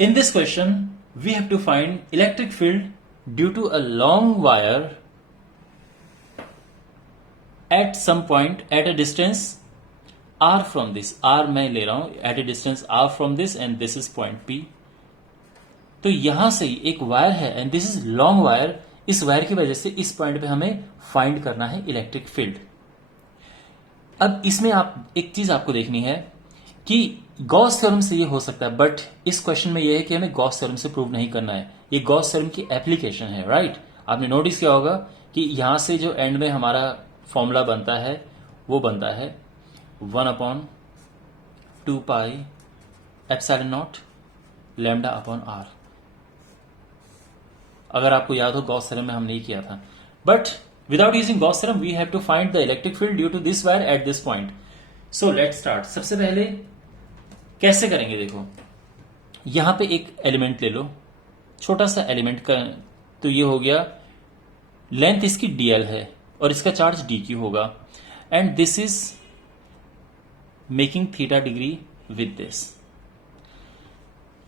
In this question, we have to find electric field due to a long wire at some point at a distance r from this. r मैं ले रहा हूं at a distance r from this and this is point P. तो यहां से एक wire है and this is long wire. इस वायर की वजह से इस पॉइंट पे हमें फाइंड करना है इलेक्ट्रिक फील्ड. अब इसमें आप एक चीज आपको देखनी है कि गॉस थ्योरम से ये हो सकता है, बट इस क्वेश्चन में ये है कि हमें गॉस थ्योरम से प्रूव नहीं करना है. ये गॉस थ्योरम की एप्लीकेशन है, राइट. आपने नोटिस किया होगा कि यहां से जो एंड में हमारा फॉर्मूला बनता है वो बनता है 1/2 pi epsilon naught lambda upon R. अगर आपको याद हो गॉस थ्योरम में हमने ये किया था, but without using Gauss theorem we have to find the electric field due to this wire at this point. So let's start. सबसे पहले कैसे करेंगे, देखो यहां पे एक एलिमेंट ले लो, छोटा सा एलिमेंट का. तो ये हो गया, लेंथ इसकी dl है और इसका चार्ज dq होगा and this is making theta degree with this.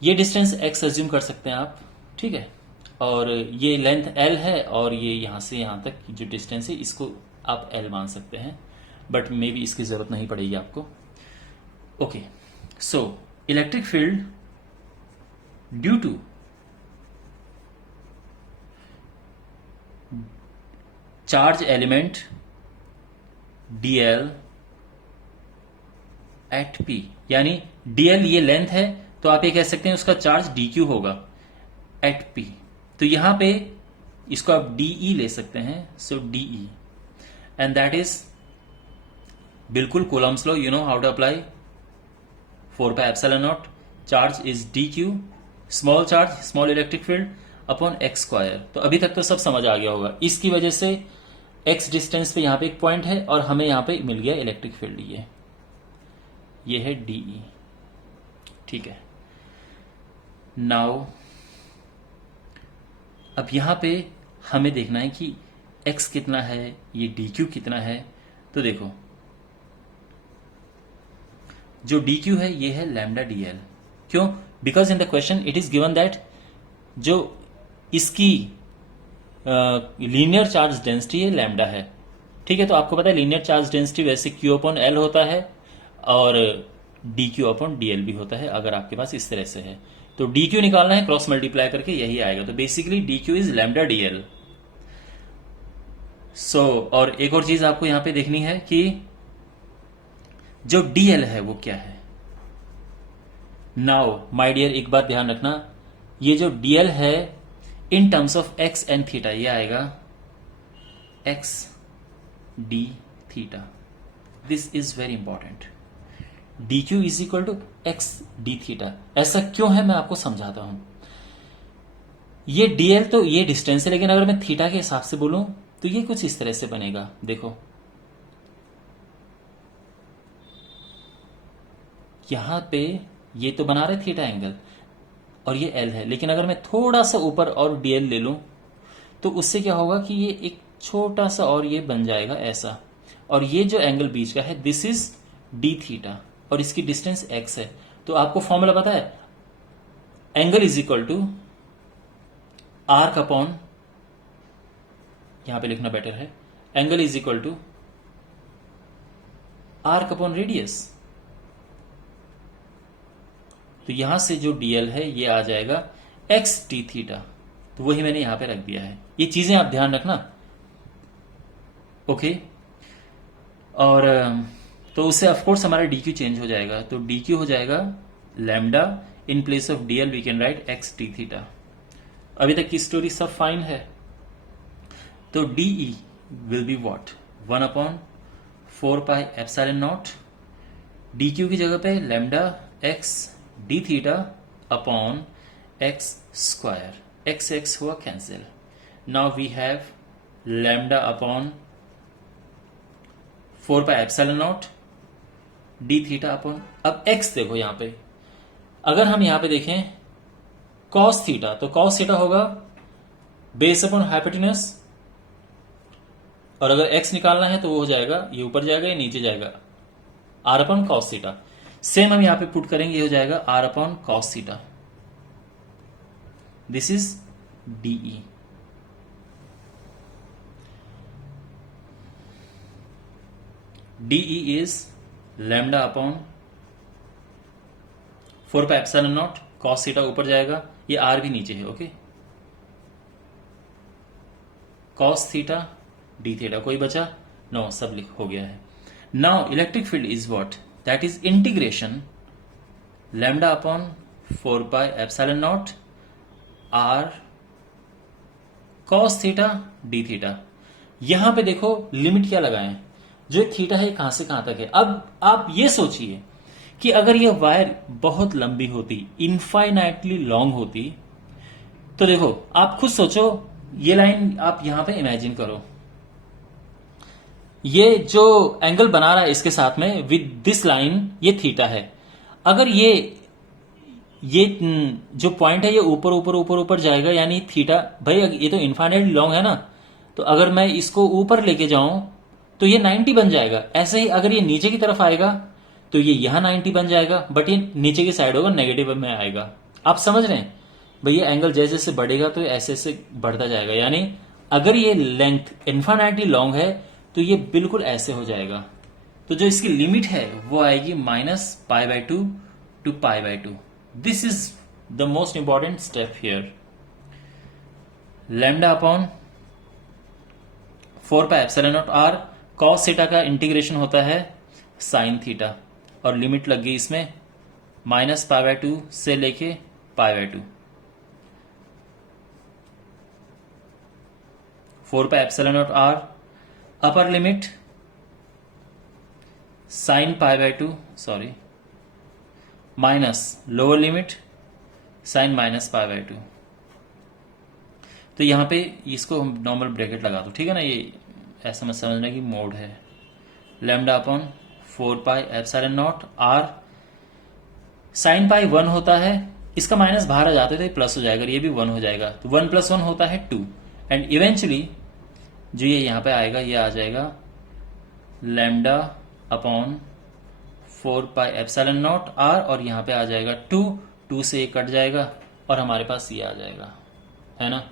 ये डिस्टेंस x अज्यूम कर सकते हैं आप, ठीक है. और ये लेंथ l है और ये यहां से यहां तक जो डिस्टेंस है इसको आप l मान सकते हैं, बट मे बी इसकी जरूरत नहीं पड़ेगी आपको. Okay, so electric field due to charge element dl at p, यानी dl ये लेंथ है तो आप ये कह सकते हैं उसका चार्ज dq होगा एट p. तो यहां पे इसको आप de ले सकते हैं. So de and that is बिल्कुल Coulomb's law, you know how to apply. 4 pi epsilon naught charge is dq, small charge small electric field upon x square. तो अभी तक तो सब समझ आ गया होगा. इसकी वजह से x डिस्टेंस पे यहां पे एक पॉइंट है और हमें यहां पे मिल गया इलेक्ट्रिक फील्ड. ये है de, ठीक है. नाउ अब यहां पे हमें देखना है कि x कितना है, ये dq कितना है. तो देखो जो dq है ये है लैम्डा dl. क्यों? Because in the question it is given that जो इसकी लीनियर चार्ज डेंसिटी है लैम्डा है, ठीक है. तो आपको पता है लीनियर चार्ज डेंसिटी वैसे q अपॉन l होता है और dq अपॉन dl भी होता है अगर आपके पास इस तरह से है. तो dq निकालना है क्रॉस मल्टीप्लाई करके, यही आएगा. तो basically dq is lambda dl. सो और एक और चीज आपको यहां पे देखनी है कि जो dl है वो क्या है. नाउ माय डियर एक बात ध्यान रखना, ये जो dl है in terms of x and theta ये आएगा x d theta. This is very important. dq is equal to x d theta. ऐसा क्यों है मैं आपको समझाता हूं. ये dl तो ये डिस्टेंस है, लेकिन अगर मैं थीटा के हिसाब से बोलूं तो ये कुछ इस तरह से बनेगा. देखो यहां पे ये तो बना रहे थीटा एंगल और ये l है, लेकिन अगर मैं थोड़ा सा ऊपर और dl ले लूं तो उससे क्या होगा कि ये एक छोटा सा और ये बन जाएगा ऐसा. और ये जो एंगल बीच का है दिस इज d थीटा और इसकी डिस्टेंस x है. तो आपको फॉर्मूला पता है, angle is equal to arc upon, यहां पे लिखना बेटर है, angle is equal to arc upon radius. तो यहां से जो dl है ये आ जाएगा x d थीटा. तो वही मैंने यहां पे रख दिया है. ये चीजें आप ध्यान रखना, ओके. और तो उससे ऑफकोर्स हमारा dq चेंज हो जाएगा. तो dq हो जाएगा lambda, in place of dl we can write x d theta. अभी तक की स्टोरी सब फाइन है. तो de will be what 1/4 pi epsilon naught. dq की जगह पे lambda x d theta upon x square. x हुआ cancel. Now we have lambda upon 4 pi epsilon naught d theta upon, अब x देखो यहां पे, अगर हम यहां पे देखें cos थीटा, तो cos थीटा होगा बेस अपॉन हाइपोटेन्यूज. और अगर x निकालना है तो वो हो जाएगा, ये ऊपर जाएगा या नीचे जाएगा, r upon cos theta. Same हम यहां पे पुट करेंगे, ये हो जाएगा r upon cos theta. This is de. De is lambda upon 4 pi epsilon naught cos theta ऊपर जाएगा, ये आर भी नीचे है. Okay, cos theta d theta, कोई बचा? नो, सब लिख हो गया है. Now electric field is what? That is integration lambda upon 4 pi epsilon naught are cos theta d theta. यहां पे देखो लिमिट क्या लगाएं, जो थीटा है कहां से कहां तक है. अब आप ये सोचिए कि अगर ये वायर बहुत लंबी होती, इनफाइनाइटली लॉन्ग होती, तो देखो आप खुद सोचो, ये लाइन आप यहां पे इमेजिन करो, ये जो एंगल बना रहा है इसके साथ में विद दिस लाइन, ये थीटा है. अगर ये जो पॉइंट है ये ऊपर ऊपर ऊपर ऊपर जाएगा, यानी थीटा, भाई ये तो इनफाइनाइटली लॉन्ग है ना, तो अगर मैं इसको ऊपर लेके जाऊं तो ये 90 बन जाएगा. ऐसे ही अगर ये नीचे की तरफ आएगा तो ये यहां 90 बन जाएगा, बट ये नीचे की साइड होगा, नेगेटिव में आएगा. आप समझ रहे हैं भैया, एंगल जैसे जैसे बढ़ेगा तो ऐसे ऐसे बढ़ता जाएगा. यानी अगर ये लेंथ इनफाइनाइटली लॉन्ग है तो ये बिल्कुल ऐसे हो जाएगा. तो जो इसकी लिमिट है वो आएगी -π/2 to π/2. This is the most important step here. Lambda upon 4 pi epsilon naught are cos theta का इंटीग्रेशन होता है साइन थीटा, और लिमिट लग गई इसमें -π/2 से लेके π/2. 4 pi epsilon naught r upper limit sine π/2, sorry, minus lower limit sine -π/2. तो यहां पे इसको हम नॉर्मल ब्रैकेट लगा दो, ठीक है ना, ये ऐसा मत समझना कि मोड है. Lambda upon 4 pi epsilon naught R sine pi 1 होता है, इसका माइनस बाहर आ जाते थे, प्लस हो जाएगा, ये भी 1 हो जाएगा, तो 1 + 1 होता है 2. एंड इवेंचुअली जो ये यहां पे आएगा, ये आ जाएगा lambda upon 4 pi epsilon naught R, और यहां पे आ जाएगा 2 से ये कट जाएगा, और हमारे पास ये आ जाएगा, है ना.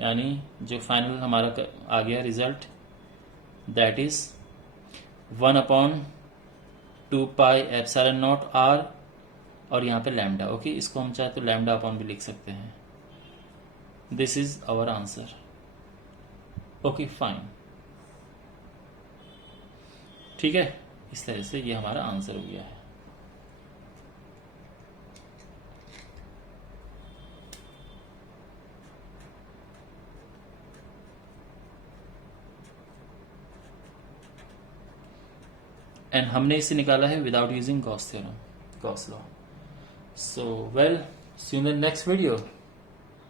यानी जो फाइनल हमारा आ गया result, that is 1/2 pi epsilon naught R, और यहां पे लैम्डा. ओके, इसको हम चाहे तो लैम्डा अपॉन भी लिख सकते हैं. This is our answer. Okay, fine, ठीक है. इस तरह से ये हमारा आंसर हो गया है. एंड हमने इसे निकाला है without using Gauss theorem, Gauss law. So well, see you in the next video.